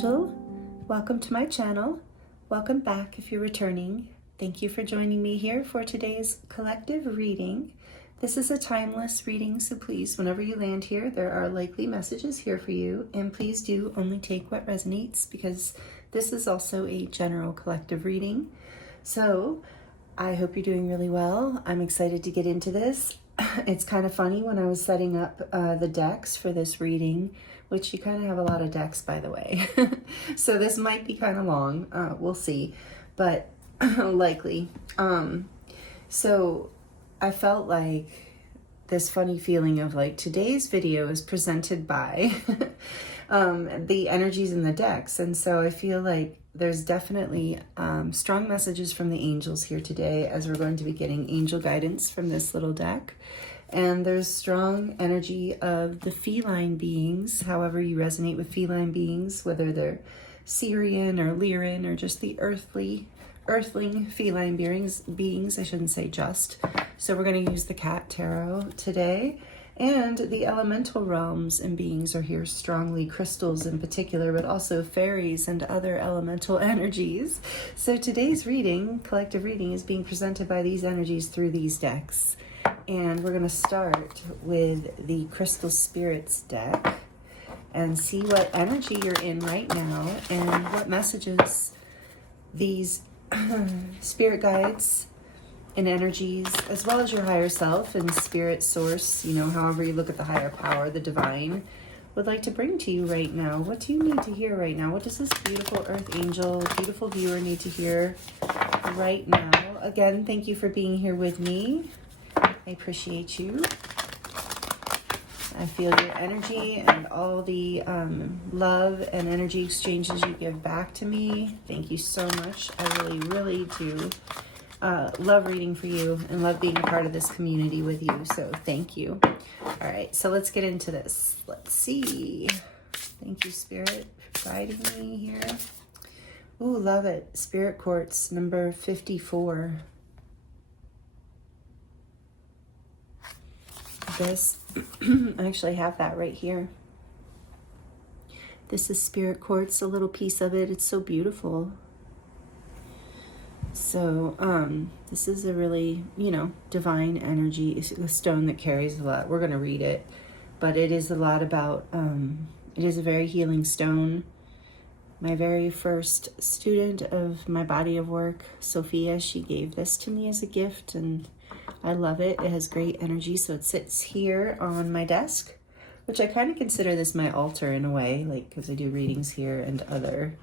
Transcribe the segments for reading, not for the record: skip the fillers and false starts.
angel. Welcome to my channel. Welcome back if you're returning. Thank you for joining me here for today's collective reading. This is a timeless reading, so please, whenever you land here, there are likely messages here for you, and please do only take what resonates, because this is also a general collective reading. So I hope you're doing really well. I'm excited to get into this. It's kind of funny, when I was setting up the decks for this reading, which you kind of have a lot of decks, by the way. So this might be kind of long. We'll see, but likely. So I felt like this funny feeling of like, today's video is presented by the energies in the decks. And so I feel like there's definitely strong messages from the angels here today, as we're going to be getting angel guidance from this little deck. And there's strong energy of the feline beings, however you resonate with feline beings, whether they're Syrian or Lyran or just the earthling feline beings, I shouldn't say just. So we're going to use the Cat Tarot today. And the elemental realms and beings are here strongly, crystals in particular, but also fairies and other elemental energies. So today's reading, collective reading, is being presented by these energies through these decks. And we're going to start with the Crystal Spirits deck and see what energy you're in right now and what messages these spirit guides and energies, as well as your higher self and spirit source, you know, however you look at the higher power, the divine, would like to bring to you right now. What do you need to hear right now? What does this beautiful earth angel, beautiful viewer need to hear right now? Again, thank you for being here with me. I appreciate you. I feel your energy and all the love and energy exchanges you give back to me. Thank you so much. I really, really do love reading for you and love being a part of this community with you. So thank you. All right, so let's get into this. Let's see. Thank you, Spirit, for guiding me here. Ooh, love it. Spirit Quartz number 54. This, I actually have that right here. This is Spirit Quartz, a little piece of it. It's so beautiful. So this is a really, divine energy. It's a stone that carries a lot. We're going to read it, but it is a lot about, it is a very healing stone. My very first student of my body of work, Sophia, she gave this to me as a gift, and I love it. It has great energy. So it sits here on my desk, which I kind of consider this my altar in a way, like, because I do readings here and other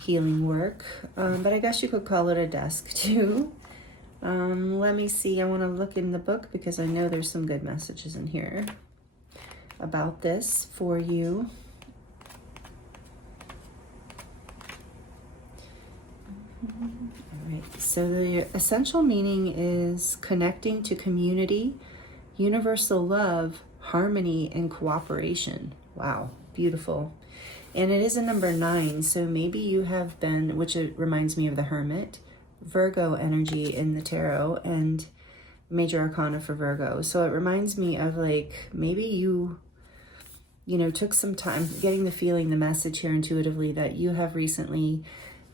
healing work, but I guess you could call it a desk too. Let me see. I want to look in the book because I know there's some good messages in here about this for you. All right, so the essential meaning is connecting to community, universal love, harmony, and cooperation. Wow, beautiful. And it is a number 9, so maybe you have been, which it reminds me of the Hermit, Virgo energy in the tarot, and major arcana for Virgo. So it reminds me of, like, maybe you took some time, getting the feeling, the message here intuitively, that you have recently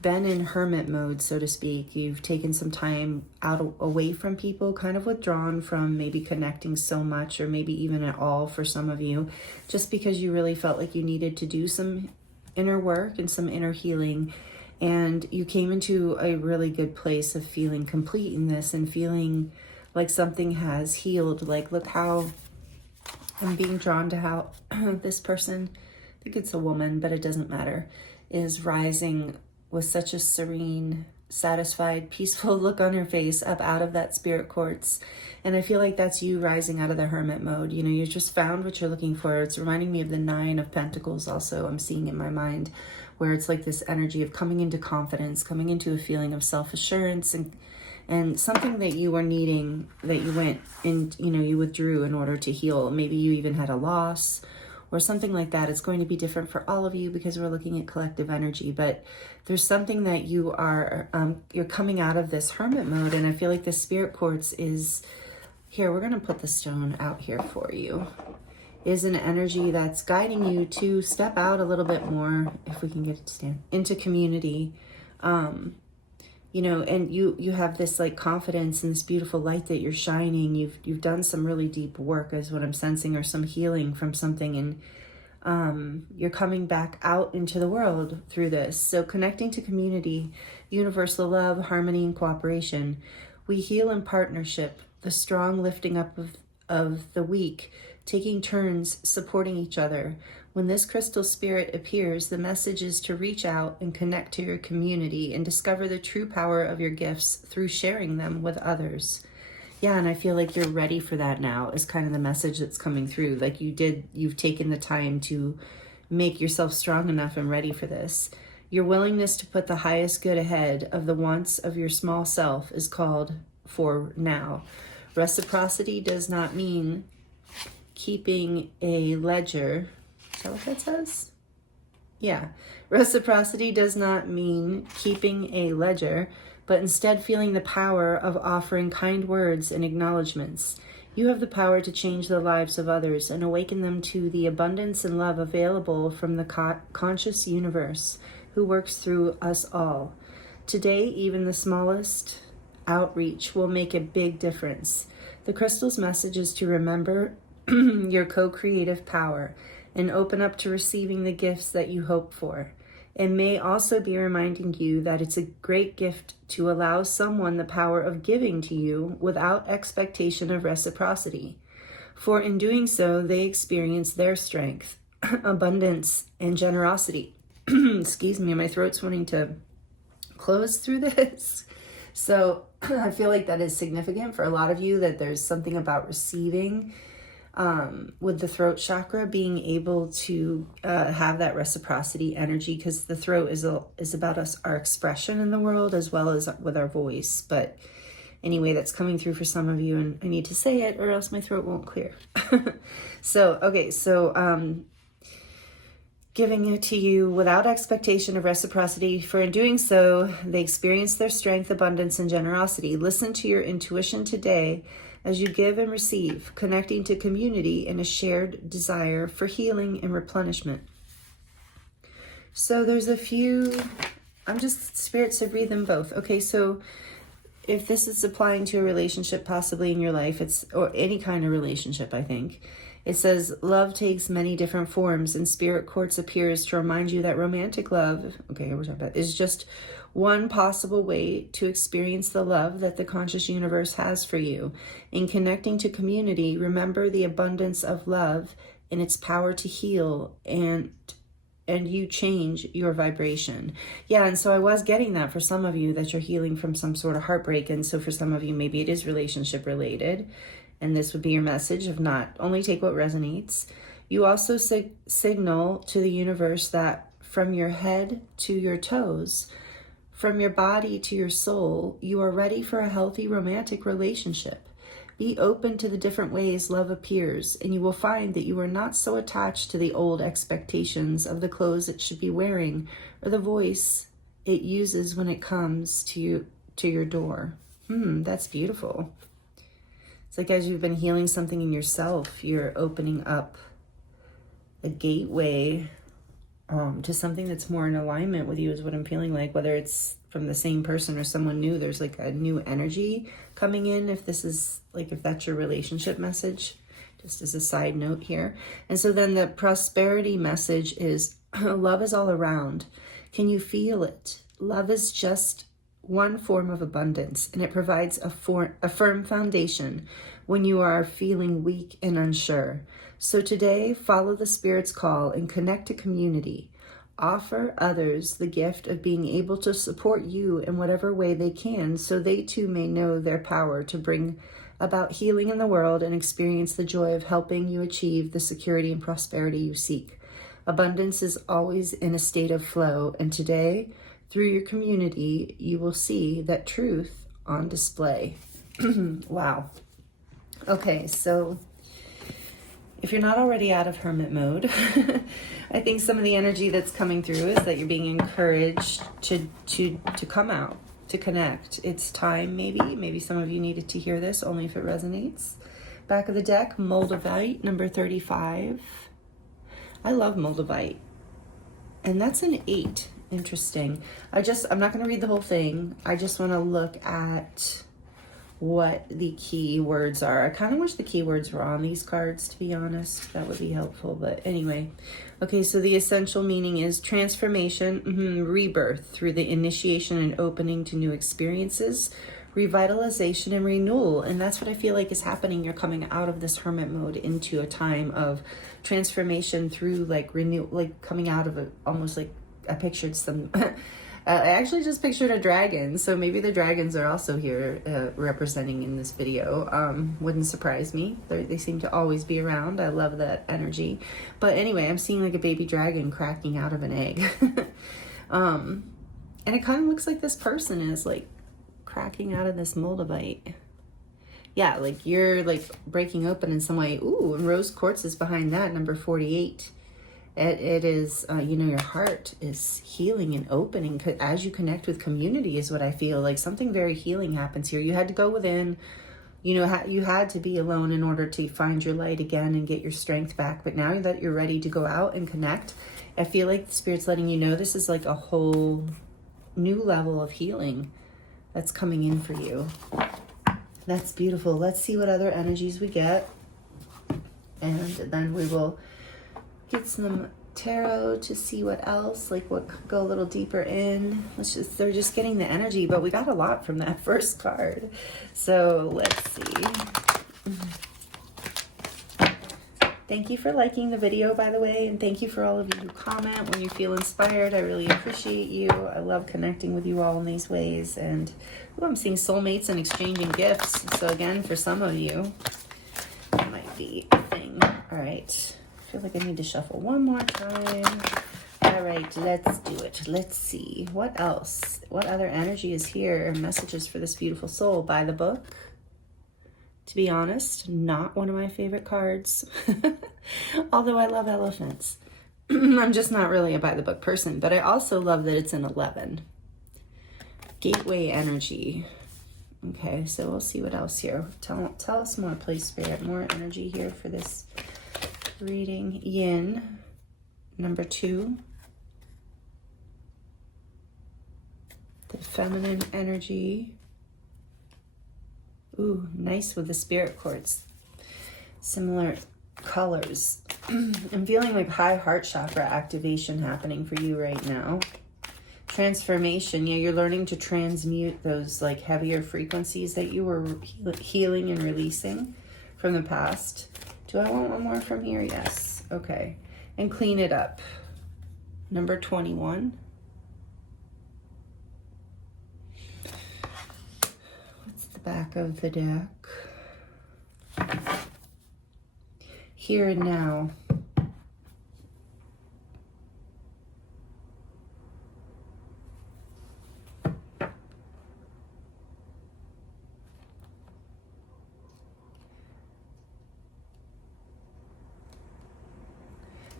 been in hermit mode, so to speak. You've taken some time away from people, kind of withdrawn from maybe connecting so much, or maybe even at all for some of you, just because you really felt like you needed to do some inner work and some inner healing. And you came into a really good place of feeling complete in this and feeling like something has healed. Like, look how I'm being drawn to how this person, I think it's a woman, but it doesn't matter, is rising with such a serene, satisfied, peaceful look on her face up out of that Spirit Quartz. And I feel like that's you rising out of the hermit mode. You just found what you're looking for. It's reminding me of the 9 of Pentacles also, I'm seeing in my mind, where it's like this energy of coming into confidence, coming into a feeling of self-assurance, and something that you were needing, that you went and, you withdrew in order to heal. Maybe you even had a loss or something like that. It's going to be different for all of you because we're looking at collective energy, but there's something that you are, you're coming out of this hermit mode. And I feel like the Spirit Quartz is here. We're going to put the stone out here for you. is an energy that's guiding you to step out a little bit more, if we can get it to stand, into community. You know, and you have this like confidence and this beautiful light that you're shining. You've done some really deep work, is what I'm sensing, or some healing from something, and you're coming back out into the world through this. So connecting to community, universal love, harmony, and cooperation. We heal in partnership, the strong lifting up of the weak, taking turns supporting each other. When this crystal spirit appears, the message is to reach out and connect to your community and discover the true power of your gifts through sharing them with others. Yeah, and I feel like you're ready for that now, is kind of the message that's coming through. Like you've taken the time to make yourself strong enough and ready for this. Your willingness to put the highest good ahead of the wants of your small self is called for now. Reciprocity does not mean keeping a ledger. Is that what that says? Yeah. Reciprocity does not mean keeping a ledger, but instead feeling the power of offering kind words and acknowledgments. You have the power to change the lives of others and awaken them to the abundance and love available from the conscious universe who works through us all. Today, even the smallest outreach will make a big difference. The crystal's message is to remember your co-creative power and open up to receiving the gifts that you hope for. It may also be reminding you that it's a great gift to allow someone the power of giving to you without expectation of reciprocity. For in doing so, they experience their strength, abundance, and generosity. Excuse me, my throat's wanting to close through this. So I feel like that is significant for a lot of you, that there's something about receiving with the throat chakra, being able to have that reciprocity energy, because the throat is about us, our expression in the world, as well as with our voice. But anyway, that's coming through for some of you, and I need to say it or else my throat won't clear. So giving it to you without expectation of reciprocity, for in doing so, they experience their strength, abundance, and generosity. Listen to your intuition today as you give and receive, connecting to community in a shared desire for healing and replenishment. So there's a few, Spirit said read them both. Okay, so if this is applying to a relationship possibly in your life, or any kind of relationship, I think. It says, love takes many different forms, and Spirit Quartz appears to remind you that romantic love, okay, we're talking about, is just one possible way to experience the love that the conscious universe has for you. In connecting to community, remember the abundance of love and its power to heal, and you change your vibration. Yeah, and so I was getting that for some of you, that you're healing from some sort of heartbreak, and so for some of you, maybe it is relationship related. And this would be your message of not only take what resonates. You also signal to the universe that from your head to your toes, from your body to your soul, you are ready for a healthy romantic relationship. Be open to the different ways love appears, and you will find that you are not so attached to the old expectations of the clothes it should be wearing or the voice it uses when it comes to your door. That's beautiful. It's like as you've been healing something in yourself, you're opening up a gateway to something that's more in alignment with you, is what I'm feeling like. Whether it's from the same person or someone new, there's like a new energy coming in, if that's your relationship message, just as a side note here. And so then the prosperity message is love is all around. Can you feel it? Love is just one form of abundance, and it provides a firm foundation when you are feeling weak and unsure. So today, follow the Spirit's call and connect to community. Offer others the gift of being able to support you in whatever way they can, so they too may know their power to bring about healing in the world and experience the joy of helping you achieve the security and prosperity you seek. Abundance is always in a state of flow, and today, through your community, you will see that truth on display. Wow. Okay, so if you're not already out of hermit mode, I think some of the energy that's coming through is that you're being encouraged to come out, to connect. It's time, maybe some of you needed to hear this, only if it resonates. Back of the deck, Moldavite, number 35. I love Moldavite. And that's an 8. Interesting. I'm not going to read the whole thing. I just want to look at what the key words are. I kind of wish the keywords were on these cards, to be honest. That would be helpful. But anyway. Okay, so the essential meaning is transformation, rebirth through the initiation and opening to new experiences, revitalization and renewal. And that's what I feel like is happening. You're coming out of this hermit mode into a time of transformation through like renew, like coming out of it, almost like I pictured some I actually just pictured a dragon, so maybe the dragons are also here representing in this video. Wouldn't surprise me. They seem to always be around. I love that energy. But anyway, I'm seeing like a baby dragon cracking out of an egg. And it kind of looks like this person is like cracking out of this Moldavite. Yeah, like you're like breaking open in some way. Ooh, and rose quartz is behind that, number 48. It is, your heart is healing and opening as you connect with community is what I feel. Like something very healing happens here. You had to go within, you had to be alone in order to find your light again and get your strength back. But now that you're ready to go out and connect, I feel like the Spirit's letting you know this is like a whole new level of healing that's coming in for you. That's beautiful. Let's see what other energies we get. And then we will get some tarot to see what else, like what could go a little deeper in. They're just getting the energy, but we got a lot from that first card. So let's see. Thank you for liking the video, by the way, and thank you for all of you who comment when you feel inspired. I really appreciate you. I love connecting with you all in these ways. And I'm seeing soulmates and exchanging gifts. So again, for some of you, that might be a thing. All right. I feel like I need to shuffle one more time. All right, let's do it. Let's see. What else? What other energy is here? Messages for this beautiful soul. By the book. To be honest, not one of my favorite cards. Although I love elephants. I'm just not really a by the book person. But I also love that it's an 11. Gateway energy. Okay, so we'll see what else here. Tell us more, please, Spirit. More energy here for this reading. Yin, number 2. The feminine energy. Ooh, nice with the spirit quartz. Similar colors. I'm feeling like high heart chakra activation happening for you right now. Transformation. Yeah, you're learning to transmute those like heavier frequencies that you were healing and releasing from the past. Do I want one more from here? Yes. Okay. And clean it up. Number 21. What's the back of the deck? Here and now.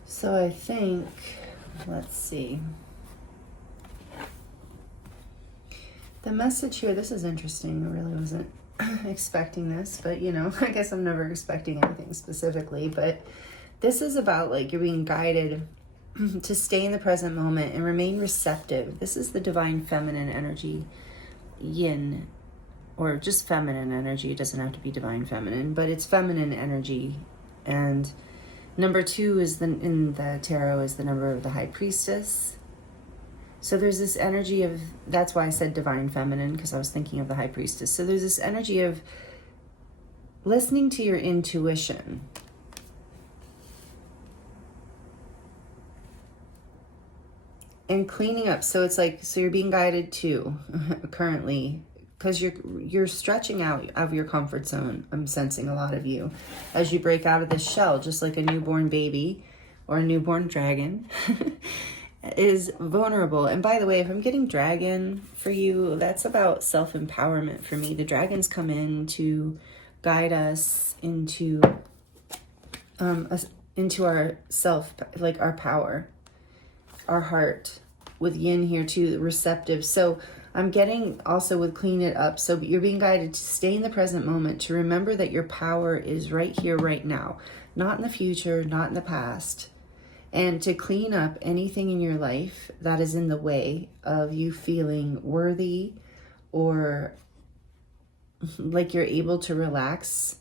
So I think, let's see. The message here, this is interesting. I really wasn't expecting this, but I guess I'm never expecting anything specifically, but this is about like you're being guided to stay in the present moment and remain receptive. This is the divine feminine energy, yin, or just feminine energy. It doesn't have to be divine feminine, but it's feminine energy. And number 2 is in the tarot is the number of the high priestess. So there's this energy of, that's why I said divine feminine, because I was thinking of the high priestess. So there's this energy of listening to your intuition. And cleaning up. So it's like, so you're being guided to currently, because you're stretching out of your comfort zone. I'm sensing a lot of you as you break out of this shell, just like a newborn baby or a newborn dragon is vulnerable. And by the way, if I'm getting dragon for you, that's about self-empowerment for me. The dragons come in to guide us into our self, like our power, our heart, with yin here too, receptive. So I'm getting also with clean it up. So you're being guided to stay in the present moment, to remember that your power is right here, right now, not in the future, not in the past. And to clean up anything in your life that is in the way of you feeling worthy or like you're able to relax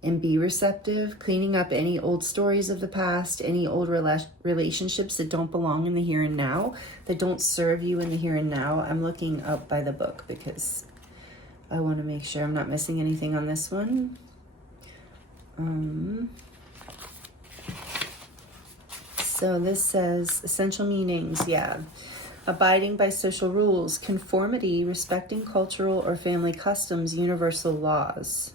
and be receptive, cleaning up any old stories of the past, any old relationships that don't belong in the here and now, that don't serve you in the here and now. I'm looking up by the book because I want to make sure I'm not missing anything on this one. So this says essential meanings, yeah. Abiding by social rules, conformity, respecting cultural or family customs, universal laws.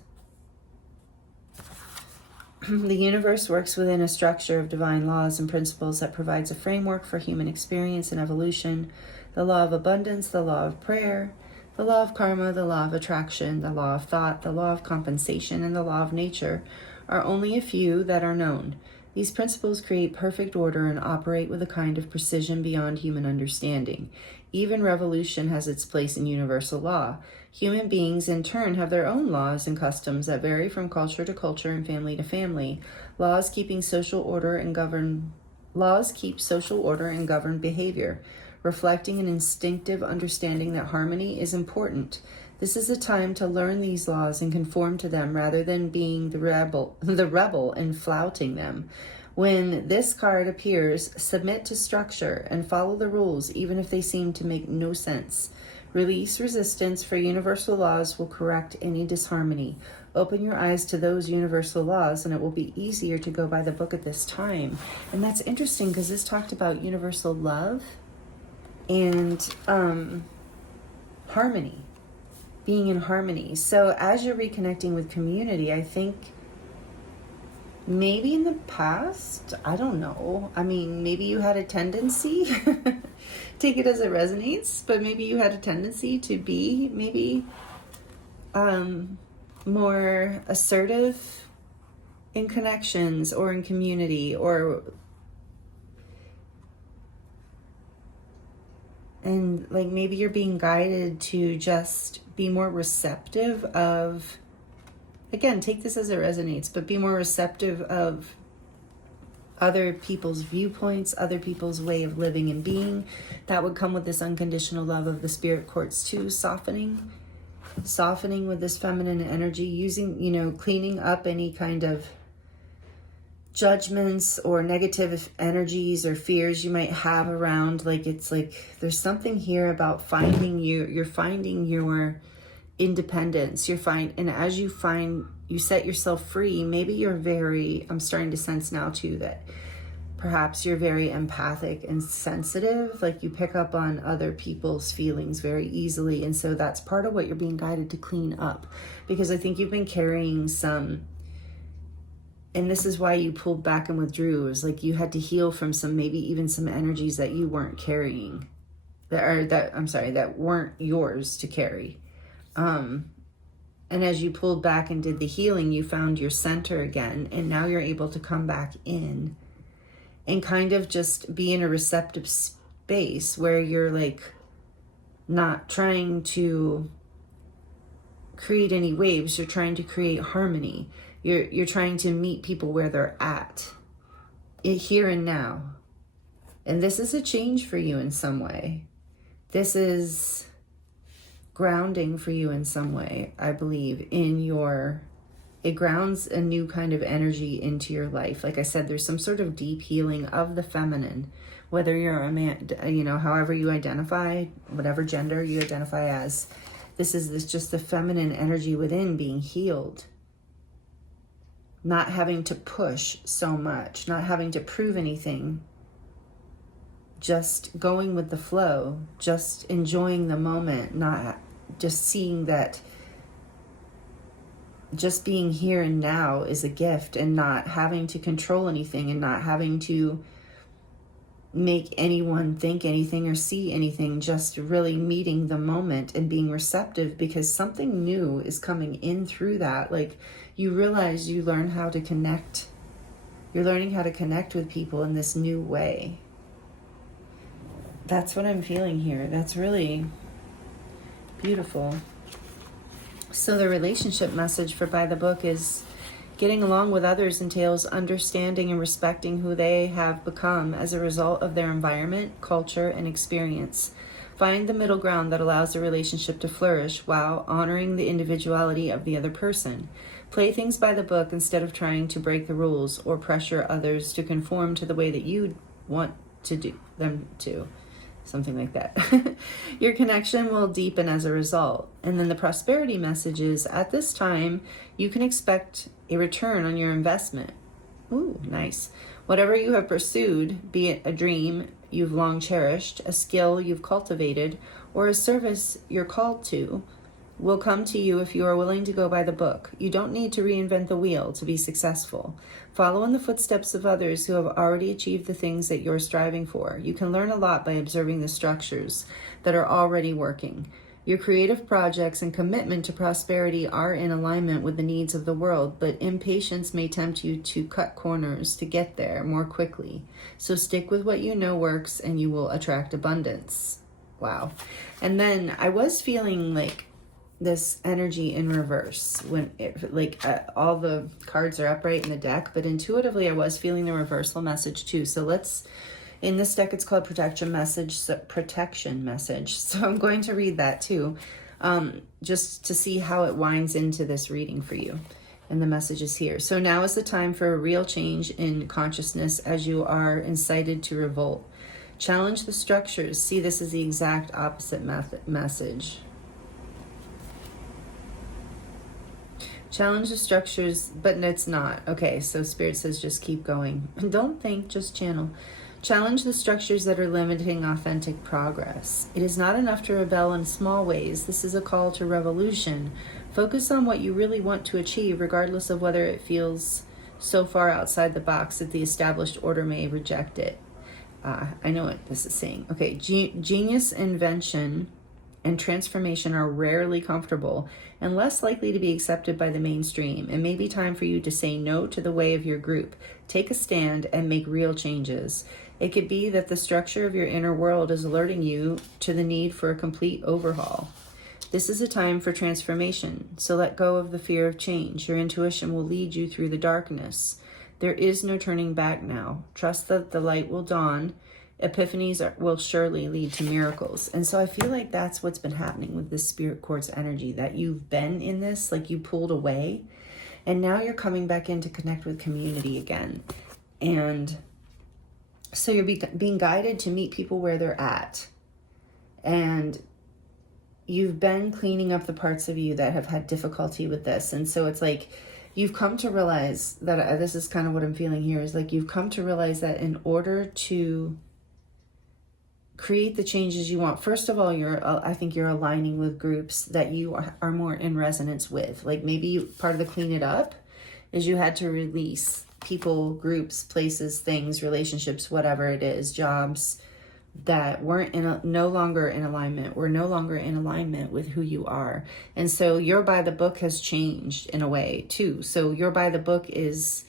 The universe works within a structure of divine laws and principles that provides a framework for human experience and evolution. The law of abundance, the law of prayer, the law of karma, the law of attraction, the law of thought, the law of compensation, and the law of nature are only a few that are known. These principles create perfect order and operate with a kind of precision beyond human understanding. Even revolution has its place in universal law. Human beings, in turn, have their own laws and customs that vary from culture to culture and family to family. Laws keep social order and govern behavior, reflecting an instinctive understanding that harmony is important. This is a time to learn these laws and conform to them rather than being the rebel and flouting them. When this card appears, submit to structure and follow the rules even if they seem to make no sense. Release resistance, for universal laws will correct any disharmony. Open your eyes to those universal laws and it will be easier to go by the book at this time. And that's interesting because this talked about universal love and harmony. Being in harmony. So as you're reconnecting with community, I think maybe in the past, I don't know. I mean, maybe you had a tendency, take it as it resonates, but maybe you had a tendency to be maybe more assertive in connections or in community and like maybe you're being guided to just be more receptive of, again, take this as it resonates, but be more receptive of other people's viewpoints, other people's way of living and being. That would come with this unconditional love of the spirit quartz too, softening with this feminine energy, using, cleaning up any kind of judgments or negative energies or fears you might have around. Like, it's like there's something here about finding you're finding your independence. And as you set yourself free, maybe I'm starting to sense now too that perhaps you're very empathic and sensitive, like you pick up on other people's feelings very easily. And so that's part of what you're being guided to clean up, because I think you've been carrying and this is why you pulled back and withdrew. It was like you had to heal from maybe even some energies that you weren't carrying, that weren't yours to carry. And as you pulled back and did the healing, you found your center again, and now you're able to come back in and kind of just be in a receptive space where you're like not trying to create any waves. You're trying to create harmony. You're trying to meet people where they're at, here and now. And this is a change for you in some way. This is grounding for you in some way, I believe. It grounds a new kind of energy into your life. Like I said, there's some sort of deep healing of the feminine, whether you're a man, however you identify, whatever gender you identify as. This is just the feminine energy within being healed. Not having to push so much, not having to prove anything, just going with the flow, just enjoying the moment, not just seeing that just being here and now is a gift, and not having to control anything, and not having to make anyone think anything or see anything, just really meeting the moment and being receptive, because something new is coming in through that. Like, you realize you learn how to connect. You're learning how to connect with people in this new way. That's what I'm feeling here. That's really Beautiful. So the relationship message for by the book is getting along with others entails understanding and respecting who they have become as a result of their environment, culture, and experience. Find the middle ground that allows the relationship to flourish while honoring the individuality of the other person. Play things by the book instead of trying to break the rules or pressure others to conform to the way that you want to do them to. Something like that. Your connection will deepen as a result. And then the prosperity message is, at this time, you can expect a return on your investment. Ooh, nice. Whatever you have pursued, be it a dream you've long cherished, a skill you've cultivated, or a service you're called to, will come to you if you are willing to go by the book. You don't need to reinvent the wheel to be successful. Follow in the footsteps of others who have already achieved the things that you're striving for. You can learn a lot by observing the structures that are already working. Your creative projects and commitment to prosperity are in alignment with the needs of the world, but impatience may tempt you to cut corners to get there more quickly. So stick with what you know works and you will attract abundance. Wow. And then I was feeling like this energy in reverse when all the cards are upright in the deck, but intuitively I was feeling the reversal message too. So in this deck it's called protection message. So I'm going to read that too, just to see how it winds into this reading for you. And the message is here. So now is the time for a real change in consciousness as you are incited to revolt. Challenge the structures. See, this is the exact opposite message. Challenge the structures, but it's not. Okay, so Spirit says just keep going. Don't think, just channel. Challenge the structures that are limiting authentic progress. It is not enough to rebel in small ways. This is a call to revolution. Focus on what you really want to achieve, regardless of whether it feels so far outside the box that the established order may reject it. I know what this is saying. Okay, genius, invention, and transformation are rarely comfortable and less likely to be accepted by the mainstream. It may be time for you to say no to the way of your group. Take a stand and make real changes. It could be that the structure of your inner world is alerting you to the need for a complete overhaul. This is a time for transformation, so let go of the fear of change. Your intuition will lead you through the darkness. There is no turning back now. Trust that the light will dawn. Epiphanies will surely lead to miracles. And so I feel like that's what's been happening with this spirit quartz energy, that you've been in this, like you pulled away, and now you're coming back in to connect with community again. And so you're being guided to meet people where they're at. And you've been cleaning up the parts of you that have had difficulty with this. And so it's like you've come to realize that this is kind of what I'm feeling here, is like you've come to realize that in order to create the changes you want, first of all, I think you're aligning with groups that you are more in resonance with. Like maybe part of the clean it up is you had to release people, groups, places, things, relationships, whatever it is, jobs that weren't no longer in alignment, were no longer in alignment with who you are. And so your by the book has changed in a way too. So your by the book is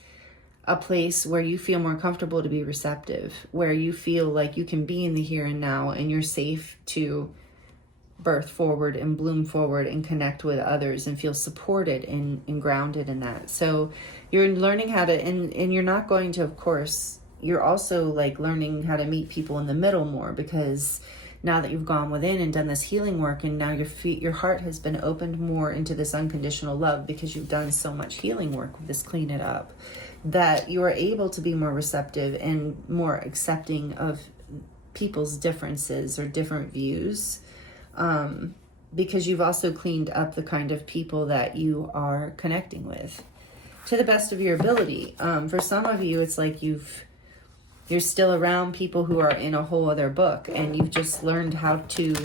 a place where you feel more comfortable to be receptive, where you feel like you can be in the here and now and you're safe to birth forward and bloom forward and connect with others and feel supported and grounded in that. So you're learning how to, and you're not going to, of course, you're also like learning how to meet people in the middle more, because now that you've gone within and done this healing work, and now your heart has been opened more into this unconditional love because you've done so much healing work with this clean it up, that you are able to be more receptive and more accepting of people's differences or different views, because you've also cleaned up the kind of people that you are connecting with to the best of your ability. For some of you, it's like you're still around people who are in a whole other book, and you've just learned how to,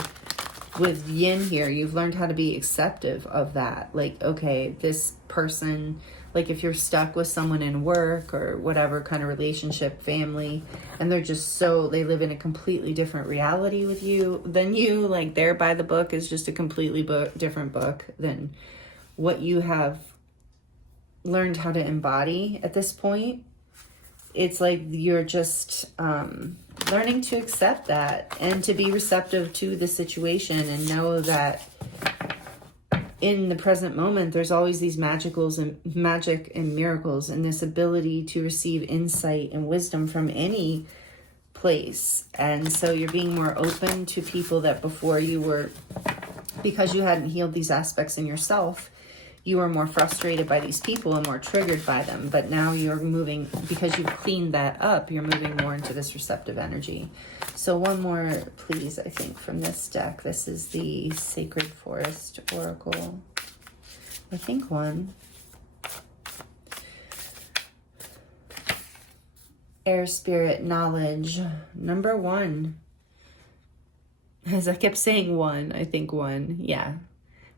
with yin here, you've learned how to be acceptive of that. Like, okay, this person, like if you're stuck with someone in work or whatever kind of relationship, family, and they're just they live in a completely different reality with you than you, like their by the book is just a completely different book than what you have learned how to embody at this point. it's like you're just learning to accept that and to be receptive to the situation and know that in the present moment, there's always these magic and miracles and this ability to receive insight and wisdom from any place. And so you're being more open to people that before you were, because you hadn't healed these aspects in yourself, you were more frustrated by these people and more triggered by them. But now you're moving, because you've cleaned that up, you're moving more into this receptive energy. So one more, please, I think, from this deck. This is the Sacred Forest Oracle. I think one. Air Spirit Knowledge, number 1. As I kept saying one, I think one, yeah.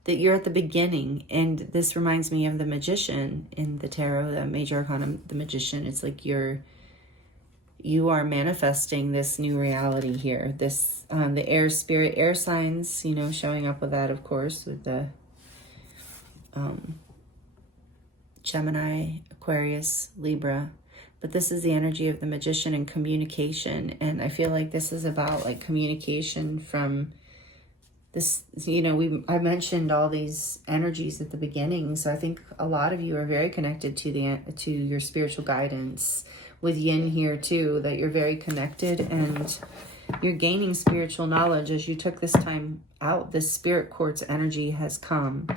That you're at the beginning, and this reminds me of the Magician in the tarot, the Major Arcana, the Magician. It's like you are manifesting this new reality here. This the air spirit, air signs, you know, showing up with that, of course, with the Gemini, Aquarius, Libra. But this is the energy of the Magician and communication, and I feel like this is about like communication from this, you know, I mentioned all these energies at the beginning, so I think a lot of you are very connected to your spiritual guidance. With Yin here too, that you're very connected and you're gaining spiritual knowledge as you took this time out. This spirit quartz energy has come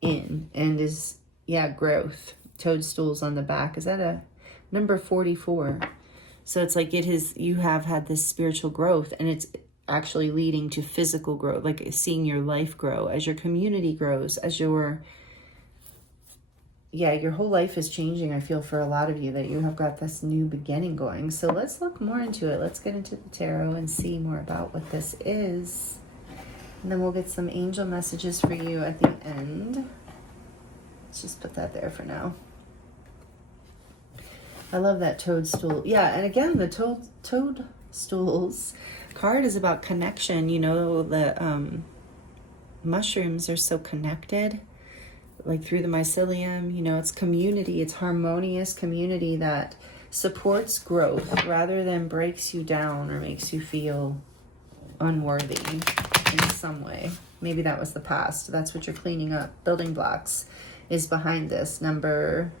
in and is, yeah, growth. Toadstools on the back. Is that a number 44? So it's like you have had this spiritual growth, and it's actually leading to physical growth, like seeing your life grow as your community grows, as your whole life is changing. I feel for a lot of you that you have got this new beginning going. So let's look more into it. Let's get into the tarot and see more about what this is. And then we'll get some angel messages for you at the end. Let's just put that there for now. I love that toadstool. Yeah, and again, the toadstools card is about connection. You know, the mushrooms are so connected, like through the mycelium. You know, it's community. It's harmonious community that supports growth rather than breaks you down or makes you feel unworthy in some way. Maybe that was the past. That's what you're cleaning up. Building blocks is behind this, number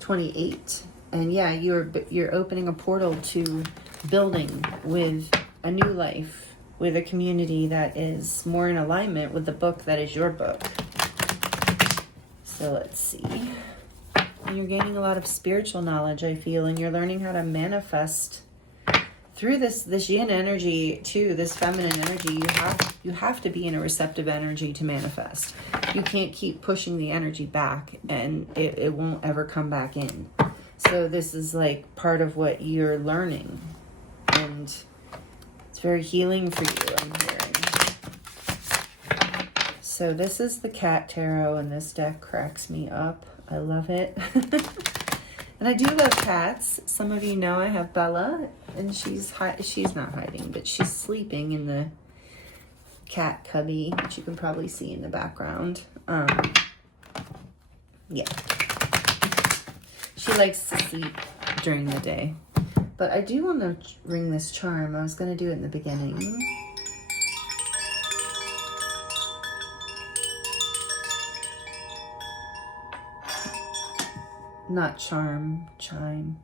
28. And yeah, you're opening a portal to building with a new life, with a community that is more in alignment with the book that is your book. So let's see. And you're gaining a lot of spiritual knowledge, I feel, and you're learning how to manifest through this yin energy too, this feminine energy. You have to be in a receptive energy to manifest. You can't keep pushing the energy back, and it won't ever come back in. So this is like part of what you're learning, and it's very healing for you, I'm hearing. So this is the Cat Tarot, and this deck cracks me up. I love it. And I do love cats. Some of you know I have Bella, and she's not hiding, but she's sleeping in the cat cubby, which you can probably see in the background. Yeah. She likes to sleep during the day. But I do want to ring this charm. I was going to do it in the beginning. Not charm, chime.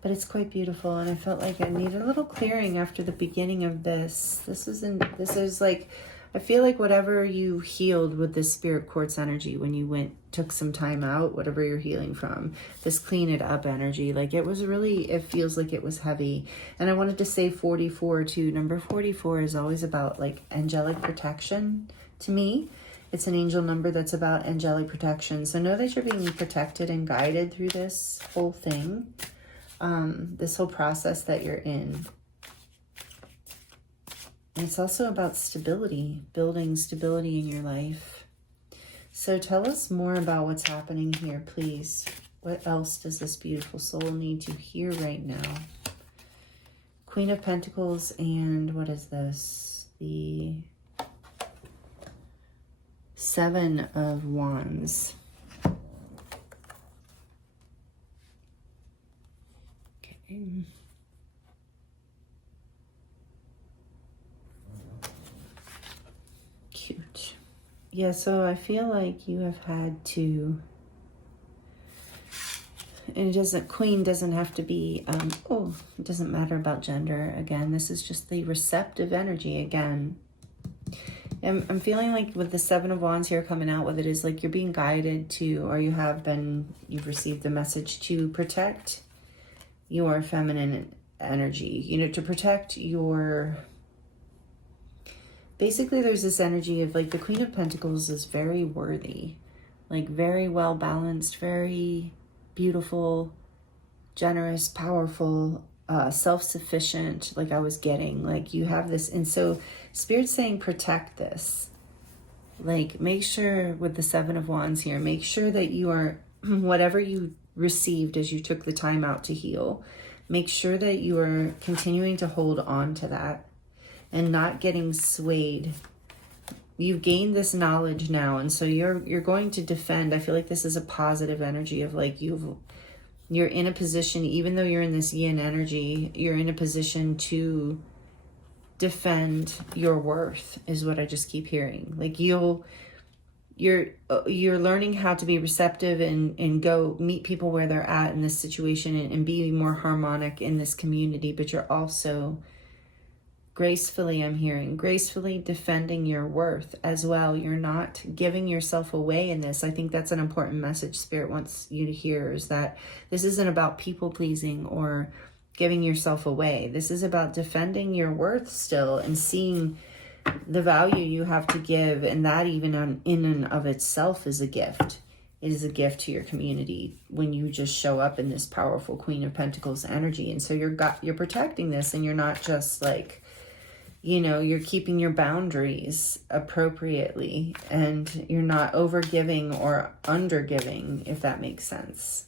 But it's quite beautiful, and I felt like I needed a little clearing after the beginning of this. This is like, I feel like whatever you healed with this spirit quartz energy when you took some time out, whatever you're healing from, this clean it up energy, like it feels like it was heavy. And I wanted to say 44 too. Number 44 is always about like angelic protection to me. It's an angel number that's about angelic protection. So know that you're being protected and guided through this whole thing, this whole process that you're in. And it's also about stability, building stability in your life. So tell us more about what's happening here, please. What else does this beautiful soul need to hear right now? Queen of Pentacles, and what is this? The Seven of Wands. Cute. Yeah, so I feel like you have had to, and queen doesn't have to be, it doesn't matter about gender. Again, this is just the receptive energy again. I'm feeling like with the Seven of Wands here coming out, what it is like you're being guided to, or you've received the message to protect your feminine energy, you know, to protect your, basically there's this energy of like the Queen of Pentacles is very worthy, like very well balanced, very beautiful, generous, powerful, self-sufficient, like I was getting, like you have this. And so Spirit's saying protect this, like make sure with the Seven of Wands here, make sure that you are, whatever you received as you took the time out to heal, make sure that you are continuing to hold on to that and not getting swayed. You've gained this knowledge now, and so you're going to defend. I feel like this is a positive energy of like you're in a position, even though you're in this yin energy, you're in a position to defend your worth, is what I just keep hearing. Like you're learning how to be receptive and go meet people where they're at in this situation and be more harmonic in this community, but you're also gracefully, I'm hearing, gracefully defending your worth as well. You're not giving yourself away in this. I think that's an important message Spirit wants you to hear, is that this isn't about people pleasing or giving yourself away. This is about defending your worth still and seeing the value you have to give. And that even in and of itself is a gift. It is a gift to your community when you just show up in this powerful Queen of Pentacles energy. And so you're protecting this, and you're not just like, you know, you're keeping your boundaries appropriately, and you're not overgiving or undergiving, if that makes sense.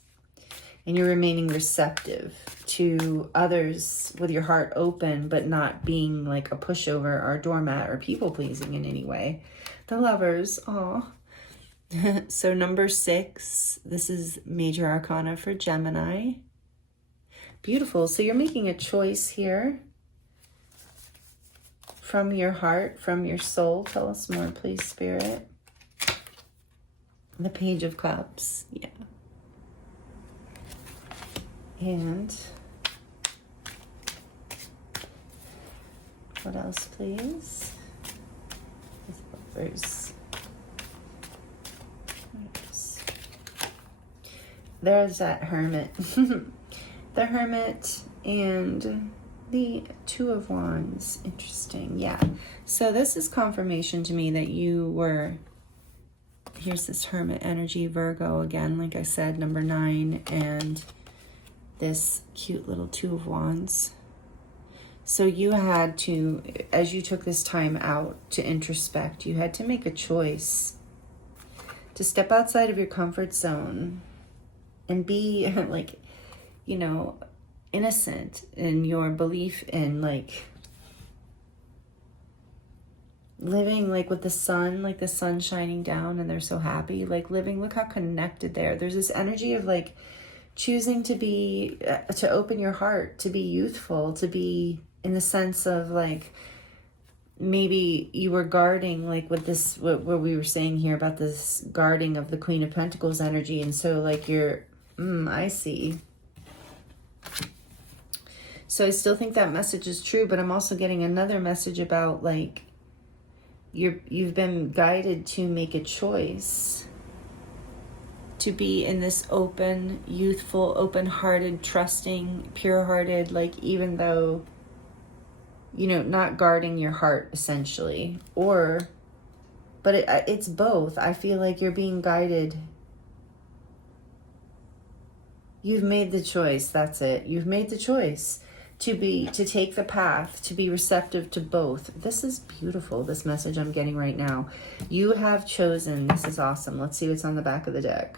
And you're remaining receptive to others with your heart open, but not being like a pushover or a doormat or people pleasing in any way. The Lovers, aw. So number 6, this is Major Arcana for Gemini. Beautiful. So you're making a choice here. From your heart, from your soul. Tell us more, please, Spirit. The Page of Cups. Yeah. And what else, please? There's that Hermit. The Hermit and the Two of Wands. Interesting. Yeah. So this is confirmation to me that you were, here's this Hermit energy, Virgo again, like I said, number 9, and this cute little Two of Wands. So you had to, as you took this time out to introspect, you had to make a choice to step outside of your comfort zone and be like, you know, innocent in your belief in like living like with the sun, like the sun shining down and they're so happy, like living, look how connected they are. There's this energy of like choosing to be, to open your heart, to be youthful, to be in the sense of like, maybe you were guarding, like with this, what we were saying here about this guarding of the Queen of Pentacles energy. And so like you're, I see. So I still think that message is true, but I'm also getting another message about like you've been guided to make a choice to be in this open, youthful, open-hearted, trusting, pure-hearted, like even though, you know, not guarding your heart essentially, but it's both. I feel like you're being guided. You've made the choice. That's it. You've made the choice to take the path, to be receptive to both. This is beautiful, this message I'm getting right now. You have chosen. This is awesome. Let's see what's on the back of the deck.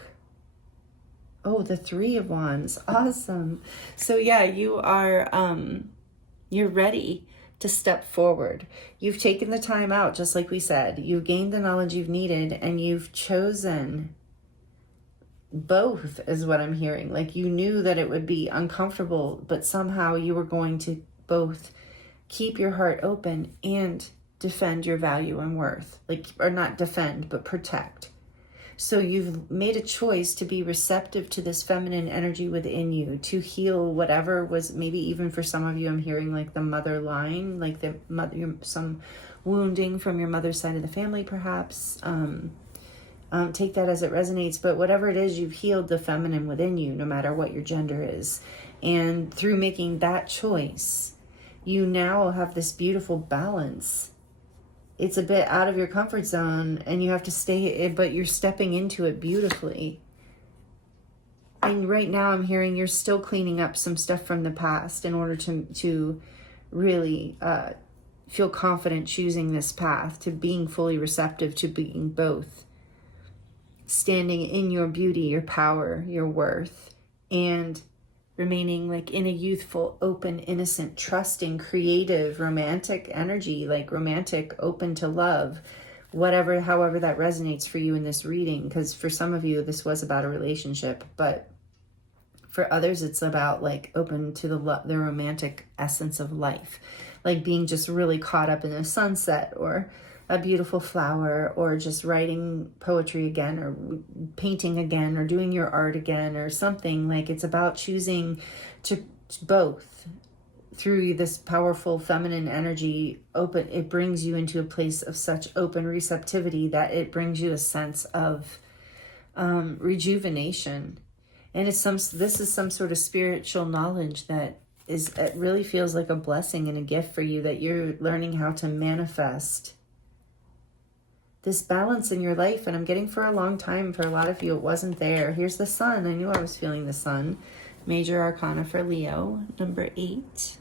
Oh, the Three of Wands. Awesome. So yeah, you are, you're ready to step forward. You've taken the time out, just like we said. You've gained the knowledge you've needed, and you've chosen both is what I'm hearing. Like you knew that it would be uncomfortable, but somehow you were going to both keep your heart open and defend your value and worth. Like, or not defend, but protect. So you've made a choice to be receptive to this feminine energy within you, to heal whatever was, maybe even for some of you, I'm hearing like the mother line, like the mother, some wounding from your mother's side of the family, perhaps. Take that as it resonates, but whatever it is, you've healed the feminine within you, no matter what your gender is. And through making that choice, you now have this beautiful balance. It's a bit out of your comfort zone and you have to stay, but you're stepping into it beautifully. And right now I'm hearing you're still cleaning up some stuff from the past in order to really feel confident choosing this path, to being fully receptive to being both. Standing in your beauty, your power, your worth, and remaining like in a youthful, open, innocent, trusting, creative, romantic energy, like romantic, open to love, whatever, however that resonates for you in this reading. Because for some of you, this was about a relationship, but for others, it's about like open to the romantic essence of life, like being just really caught up in a sunset or a beautiful flower, or just writing poetry again, or painting again, or doing your art again, or something. Like it's about choosing to both through this powerful feminine energy. Open, it brings you into a place of such open receptivity that it brings you a sense of rejuvenation. And this is some sort of spiritual knowledge that it really feels like a blessing and a gift for you, that you're learning how to manifest this balance in your life. And I'm getting for a long time, for a lot of you, it wasn't there. Here's the sun. I knew I was feeling the sun. Major Arcana for Leo, number 8.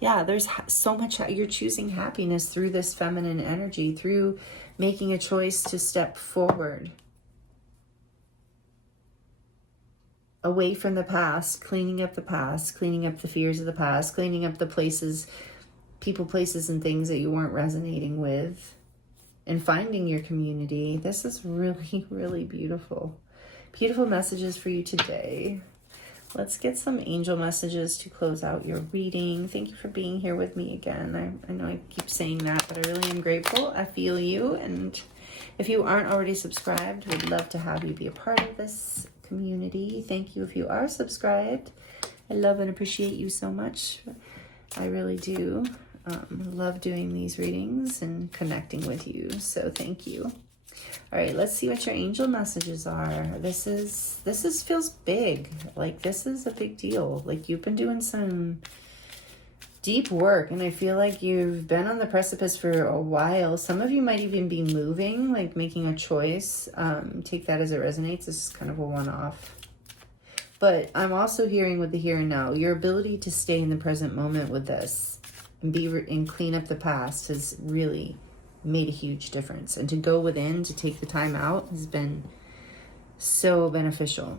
Yeah, there's so much, you're choosing happiness through this feminine energy, through making a choice to step forward, away from the past, cleaning up the past, cleaning up the fears of the past, cleaning up the places, people, places, and things that you weren't resonating with, and finding your community. This is really, really beautiful. Beautiful messages for you today. Let's get some angel messages to close out your reading. Thank you for being here with me again. I know I keep saying that, but I really am grateful. I feel you. And if you aren't already subscribed, we'd love to have you be a part of this community. Thank you if you are subscribed. I love and appreciate you so much. I really do. Love doing these readings and connecting with you, so thank you. All right, let's see what your angel messages are. This feels big. Like this is a big deal. Like you've been doing some deep work, and I feel like you've been on the precipice for a while. Some of you might even be moving, like making a choice. Take that as it resonates. This is kind of a one-off. But I'm also hearing with the here and now, your ability to stay in the present moment with this and clean up the past has really made a huge difference. And to go within, to take the time out, has been so beneficial.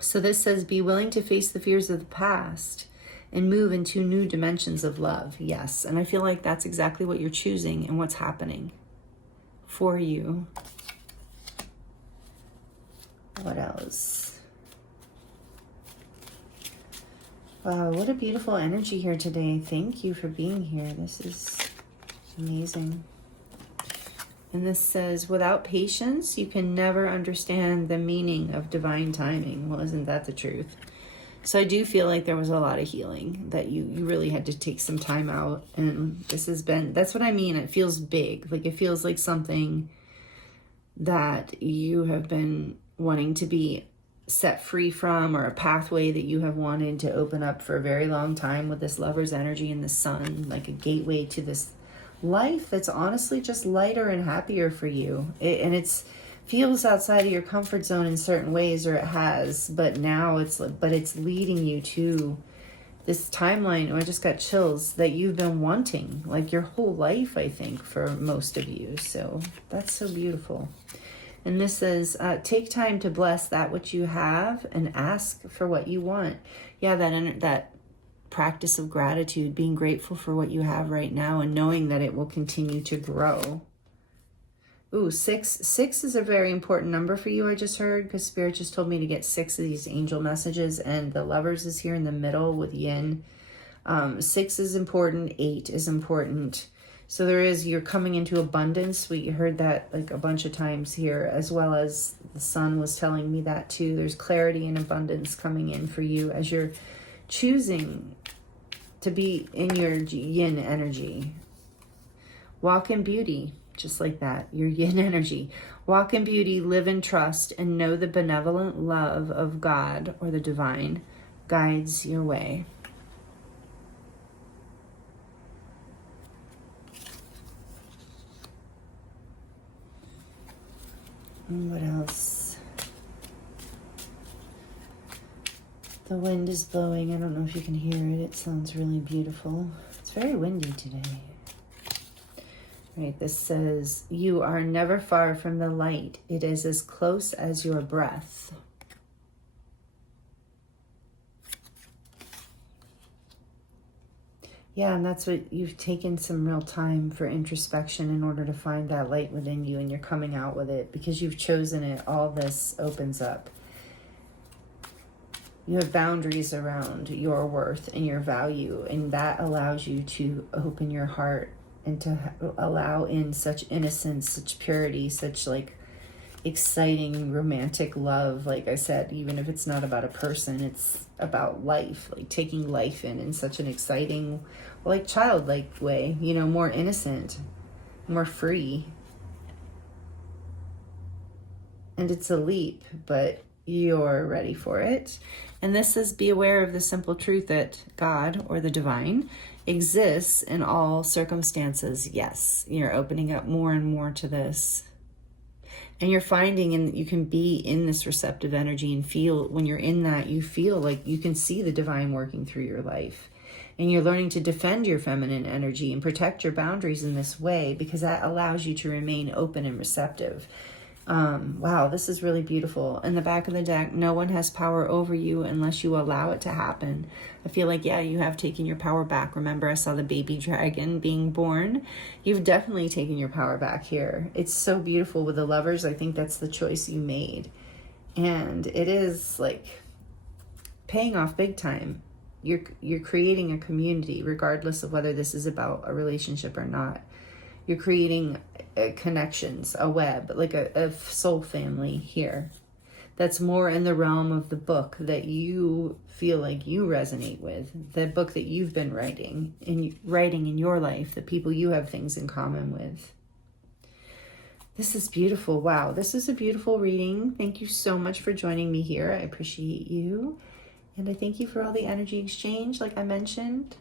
So this says, be willing to face the fears of the past and move into new dimensions of love. Yes, and I feel like that's exactly what you're choosing and what's happening for you. What else? Wow, what a beautiful energy here today. Thank you for being here. This is amazing. And this says, without patience, you can never understand the meaning of divine timing. Well, isn't that the truth? So I do feel like there was a lot of healing, that you really had to take some time out. And this has been, that's what I mean. It feels big. Like it feels like something that you have been wanting to be set free from, or a pathway that you have wanted to open up for a very long time with this Lover's energy and the sun, like a gateway to this life that's honestly just lighter and happier for you. It's feels outside of your comfort zone in certain ways, or it has, but now it's leading you to this timeline. Oh, I just got chills, that you've been wanting like your whole life, I think, for most of you. So that's so beautiful. And this says, take time to bless that which you have and ask for what you want. Yeah, that practice of gratitude, being grateful for what you have right now and knowing that it will continue to grow. Ooh, six. Six is a very important number for you, I just heard, because Spirit just told me to get 6 of these angel messages, and the Lovers is here in the middle with Yin. 6 is important. 8 is important. So you're coming into abundance. We heard that like a bunch of times here, as well as the Sun was telling me that too. There's clarity and abundance coming in for you as you're choosing to be in your Yin energy. Walk in beauty. Just like that, your Yin energy. Walk in beauty, live in trust, and know the benevolent love of God or the divine guides your way. And what else? The wind is blowing. I don't know if you can hear it. It sounds really beautiful. It's very windy today. Right, this says, you are never far from the light. It is as close as your breath. Yeah, and that's what you've taken some real time for introspection in order to find that light within you, and you're coming out with it because you've chosen it. All this opens up. You have boundaries around your worth and your value, and that allows you to open your heart and to allow in such innocence, such purity, such like exciting romantic love. Like I said, even if it's not about a person, it's about life, like taking life in such an exciting, like childlike way, you know, more innocent, more free. And it's a leap, but you're ready for it. And this says, be aware of the simple truth that God or the divine exists in all circumstances. Yes, you're opening up more and more to this. And you're finding and you can be in this receptive energy and feel, when you're in that, you feel like you can see the divine working through your life. And you're learning to defend your feminine energy and protect your boundaries in this way, because that allows you to remain open and receptive. Wow, this is really beautiful. In the back of the deck, no one has power over you unless you allow it to happen. I feel like, yeah, you have taken your power back. Remember, I saw the baby dragon being born. You've definitely taken your power back here. It's so beautiful with the Lovers. I think that's the choice you made. And it is like paying off big time. You're creating a community, regardless of whether this is about a relationship or not. You're creating connections, a web, like a soul family here. That's more in the realm of the book that you feel like you resonate with, the book that you've been writing in your life, the people you have things in common with. This is beautiful. Wow, this is a beautiful reading. Thank you so much for joining me here. I appreciate you. And I thank you for all the energy exchange, like I mentioned.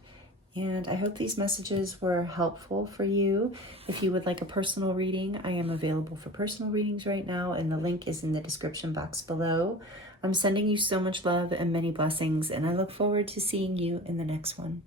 And I hope these messages were helpful for you. If you would like a personal reading, I am available for personal readings right now, and the link is in the description box below. I'm sending you so much love and many blessings, and I look forward to seeing you in the next one.